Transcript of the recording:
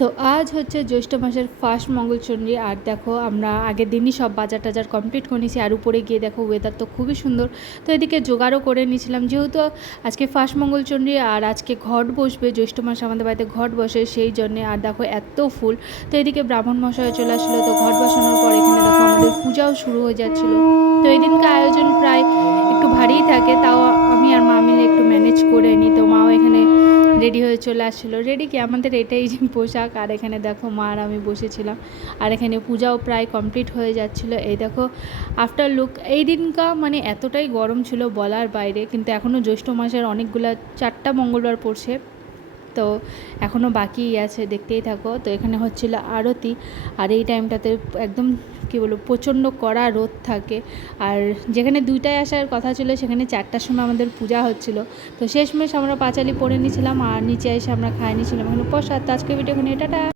তো আজ হচ্ছে জ্যৈষ্ঠ মাসের ফার্স্ট মঙ্গলচন্ডী। আর দেখো আমরা আগের দিনই সব বাজার টাজার কমপ্লিট করে নিয়েছি। আর উপরে গিয়ে দেখো ওয়েদার তো খুবই সুন্দর। তো এদিকে জোগাড়ও করে নিয়েছিলাম, যেহেতু আজকে ফার্স্ট মঙ্গলচন্ডী আর আজকে ঘট বসবে, জ্যৈষ্ঠ মাসে আমাদের বাড়িতে ঘট বসে, সেই জন্যে। আর দেখো এত ফুল। তো এদিকে ব্রাহ্মণ মশাই চলে আসলো। তো ঘট বসানোর পর এখানে দেখো আমাদের পূজাও শুরু হয়ে যাচ্ছিলো। তো এই দিনকে আয়োজন প্রায় একটু ভারীই থাকে, তাও আমি আর মা মিলে একটু ম্যানেজ করে নিই। তো মাও এখানে রেডি হয়ে চলে আসছিলো। রেডি কি, আমাদের এটাই যে পোশাক। আর এখানে দেখো মা আর আমি বসেছিলাম। আর এখানে পূজাও প্রায় কমপ্লিট হয়ে যাচ্ছিলো। এই দেখো আফটার লুক। এই দিনকা মানে এতটাই গরম ছিল বলার বাইরে, কিন্তু এখনও জ্যৈষ্ঠ মাসের অনেকগুলা 4টা মঙ্গলবার পড়ছে, তো এখনও বাকিই আছে, দেখতেই থাকো। তো এখানে হচ্ছিল আরতি। আর এই টাইমটাতে একদম কী বলবো, প্রচণ্ড কড়া রোদ থাকে। আর যেখানে 2টায় আসার কথা ছিল সেখানে 4টার সময় আমাদের পূজা হচ্ছিল। তো শেষমেশ আমরা পাঁচালি পড়ে নিয়েছিলাম আর নিচে এসে আমরা খাই নিয়েছিলাম এখানে প্রসাদ। তো আজকে ভিডিও এখানে টাটা।